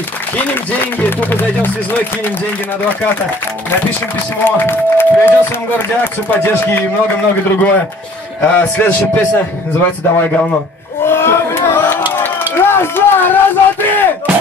Кинем деньги, тупо зайдем в связной, кинем деньги на адвоката, напишем письмо, проведем в своем городе акцию поддержки и много-много другое. Следующая песня называется «Давай говно». Раз, два, три!